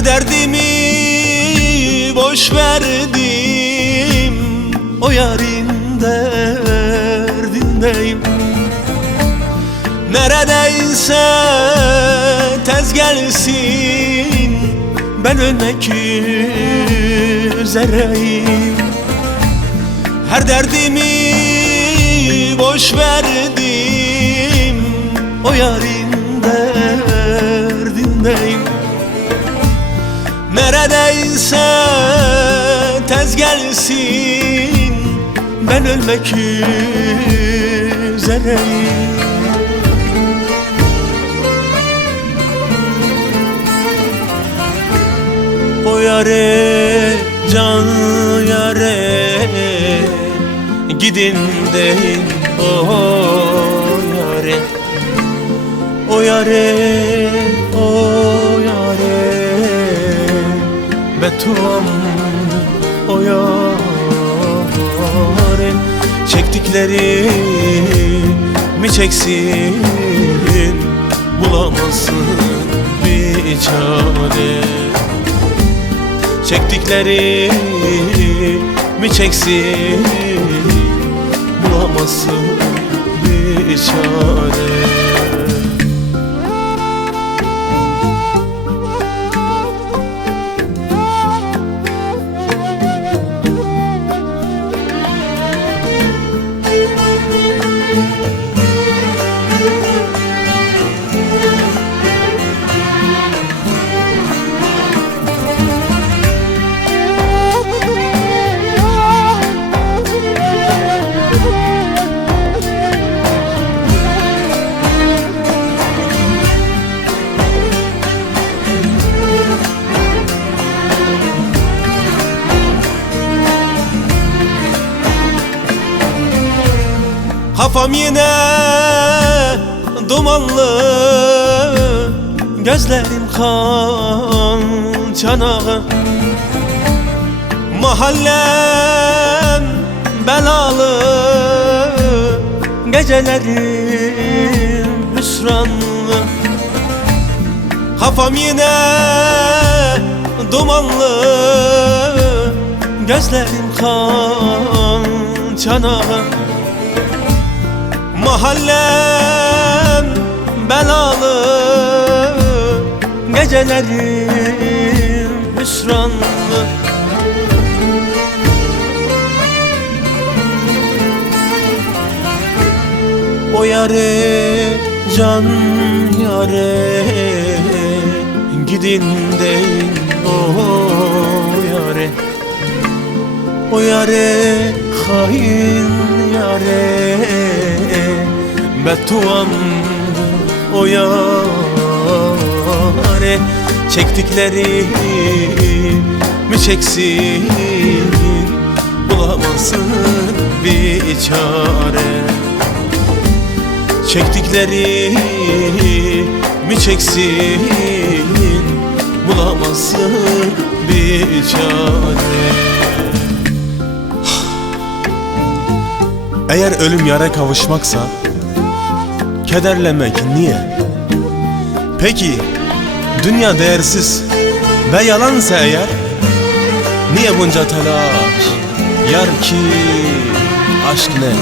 Her derdimi boş verdim, o yarın derdindeyim. Neredeyse tez gelsin, ben ölmek üzereyim. Her derdimi boş verdim, o yarın derdindeyim. Neredeyse tez gelsin, ben ölmek üzereyim. O yare, can yare, gidin deyin o yare. O yare, o yare, betuam o yare. Çektikleri mi çeksin, bulamazsın bir çare. Çektikleri mi çeksin, bulamazsın bir çare. Kafam yine dumanlı, gözlerim kan çanağı. Mahallem belalı, gecelerim hüsranlı. Kafam yine dumanlı, gözlerim kan çanağı. Mahallem belalı, gecelerim hüsranlı. O yare, can yare, gidin deyin o yare. O yare, hain yare, betuam o yare. Çektikleri mi çeksin, bulamazsın bir çare. Çektikleri mi çeksin, bulamazsın bir çare. Eğer ölüm yara kavuşmaksa, kederlemek niye? Peki dünya değersiz ve yalansa eğer, niye bunca telaş? Yar ki aşk ne?